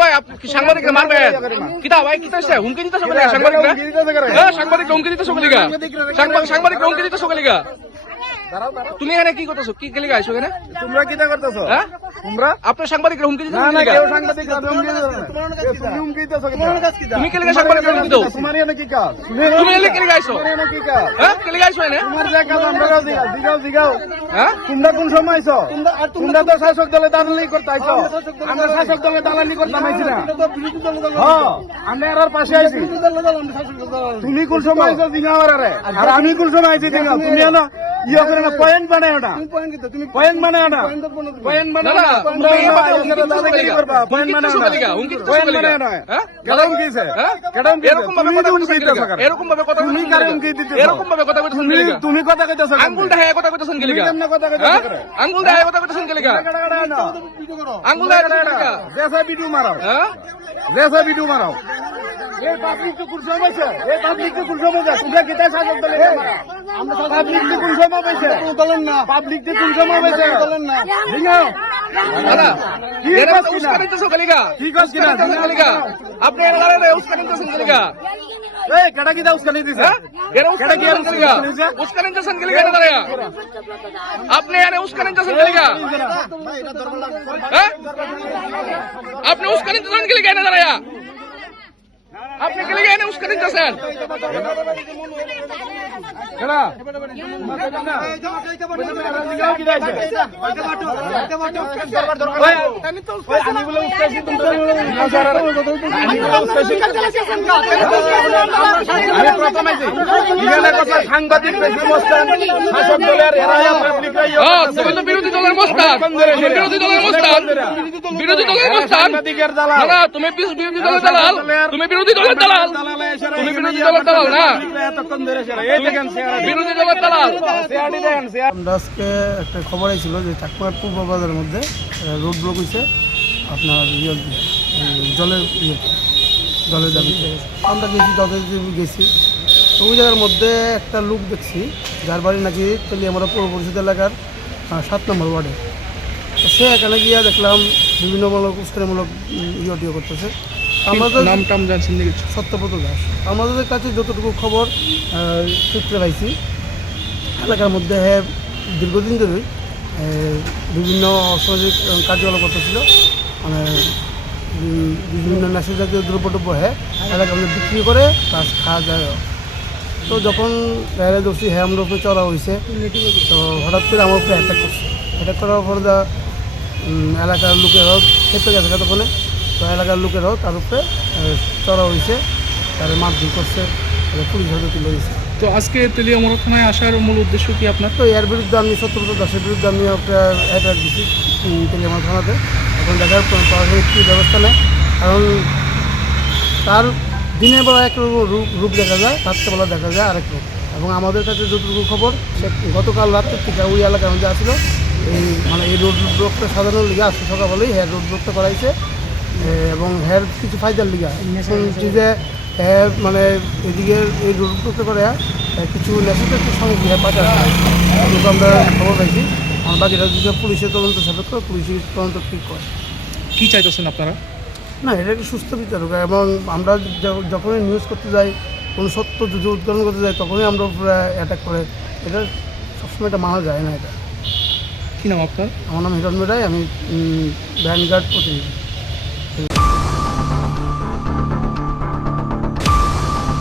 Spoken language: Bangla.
ভাই সাংবাদিকরা মারবে কিতা ভাই কিতা হুমকি দিতে সাংবাদিকরা হুমকি দিতে সাংবাদিক হুমকি দিতে সকালিগা তুমি এখানে কি করতেছো কি গেলি গাইছো এখানে তোমরা কি করতেছো হ্যাঁ তোমরা আপনার সাংবাদিকরা হুমকি দিতে না না কেউ সাংবাদিকরা হুমকি দিতেছো তুমি কেলে সাংবাদিকরা হুমকি দাও তোমার এনে কি কাজ তুমি এলে কেলে গাইছো তোমার এনে কি কাজ হ্যাঁ কেলে গাইছো এনে তোমার যে কাজ আমরা জিগাও হ্যাঁ তোমরা কোন সময় আইছো তোমরা তো শাসক দলে দালালি করতে আইছো আমরা শাসক দলে দালালি করতাম আইছি না হ্যাঁ আমরা এর পাশে আইছি তুমি কোন সময় আইছো জিগাও আর আমি কোন সময় আইছি জিগাও তুমি না ইয়া করে না পয়েন্ট বানায় না পয়েন্ট বানায় না পয়েন্ট বানায় না তোমরা দালালি করবা পয়েন্ট বানায় না পয়েন্ট বানায় না কেডম কিছে কেডম এরকম ভাবে কথা বলতেছ এরকম ভাবে কথা তুমি কারণ কি দিতেছ এরকম ভাবে কথা বলতেছ তুমি কথা কইতেছ আঙ্গুল দেখায় কথা কইতেছ তুমি কেমনে কথা কইতেছ আঙ্গুল দেখায় কথা কইতেছ আঙ্গুল দেখায় জেসা ভিডিও মারাও হ্যাঁ জেসা ভিডিও মারাও এই পাবলিক তো কোন সময় আছে এই পাবলিক তো কোন সময় আছে তোমরা কিতা শাসক দলে আমরা পাবলিক তো কোন সময় আছে বলেন না পাবলিক তো কোন সময় আছে বলেন না জিগাও দাদা কি এরা কাজ তো কিনা উস্কানি দিতেছ কালিগা কি কাজ কিনা কালিগা আপনি এর লারে উস্কানি দিতেছেন কালিগা এই কেডা কি দাও উস্কানি দিছে হ্যাঁ এরা উস্কানি দিতেছেন কালিগা উস্কানি দিতেছেন কালিগা না দাঁড়ায়া আপনি এরা উস্কানি দিতেছেন কালিগা হ্যাঁ আপনি উস্কানি দিতেছেন কালিগা না দাঁড়ায়া আপনি কালিগা এনে উস্কানি দিতেছেন কেডা আমি বলে উস্কাইছি আমি প্রথম আইছি এখানে কথা সাংবাদিক বেশি মস্তান শাসক দলের এরা পাবলিকরা তুমি তো বিরোধী দলের মস্তান বিরোধী দলের মস্তান বিরোধী দলের মস্তান সাংবাদিকের দালাল না তুমি বিরোধী দলের দালাল তুমি বিরোধী দলের দালাল তুমি বিরোধী দলের দালাল না এতক্ষণ ধরে এই দেখেন বিরোধী দলের দালাল আমরা আজকে একটা খবর আইছিল যে চাকমার পূর্ব বাজারের মধ্যে রোড ব্লক হয়েছে আপনার জলের দাবিতে আমরা গেছি গেছি তো ওই জায়গার মধ্যে একটা লোক দেখছি যার বাড়ি নাকি তেলিয়ামরা পৌর পরিষদ এলাকার 7 নম্বর ওয়ার্ডে। তো সে এখানে গিয়ে দেখলাম বিভিন্নমূলক উস্কানিমূলক টিও করতেছে। আমরা তো নাম টাম জানছেন নাকি সত্যব্রত দাস আমাদের কাছে যতটুকু খবর সূত্রে পাইছি এলাকার মধ্যে দীর্ঘদিন ধরেই বিভিন্ন অসামাজিক কার্যকলাপ করতেছিল মানে বিভিন্ন নেশা জাতীয় দ্রব্য এলাকার মধ্যে বিক্রি করে প্লাস খাওয়া যায়। তো যখন বাইরে দোষী আমার উপরে চড়া হয়েছে তো হঠাৎ করে আমার উপরে অ্যাটাক করছে। অ্যাটাক করার পরে এলাকার লোকেরাও খেপে গেছে তখন। তো এলাকার লোকেরাও তার উপরে চড়া হয়েছে, তার মারধর করছে, পুলিশ হাতে তুলে দিয়েছে। তো আজকে তেলিয়ামরা থানায় আসার মূল উদ্দেশ্য কি আপনার? তো এর বিরুদ্ধে আমি সত্যব্রত দাসের বিরুদ্ধে আমি আপনার অ্যাটাক দিচ্ছি তেলিয়ামরা থানাতে। এখন দেখার কী ব্যবস্থা নেয়, কারণ তার দিনের বেলা এক রূপ দেখা যায়, রাত্রেবেলা দেখা যায় আরেক রূপ। এবং আমাদের কাছে যতটুকু খবর সে গতকাল রাত্রের থেকে ওই এলাকার মধ্যে আসলো এই রোড ব্লকটা সাধারণ লিগে আসছে সকালবেলায় রোড ব্লকটা করাইছে এবং কিছু ফায়দার লিগা শুনছি যে মানে এদিকে এই রোড ব্লকটা করে কিছু নেশাজাতীয় সামগ্রী পাচার আমরা খবর পাইছি। আমরা বাকিটা যদি পুলিশের তদন্ত সাপেক্ষ পুলিশের তদন্ত ঠিক করে। কী চাইতেছেন আপনারা? না, এটা একটি সুস্থ বিচার হোক এবং আমরা যখনই নিউজ করতে যাই, কোনো সত্য যদি উদ্ঘাটন করতে যাই, তখনই আমরা পুরো অ্যাটাক করে। এটা সবসময় এটা মানা যায় না। এটা কী নাম আপনার? আমার নাম হিরণ মেরাই, আমি ভ্যানগার্ড প্রতিনিধি।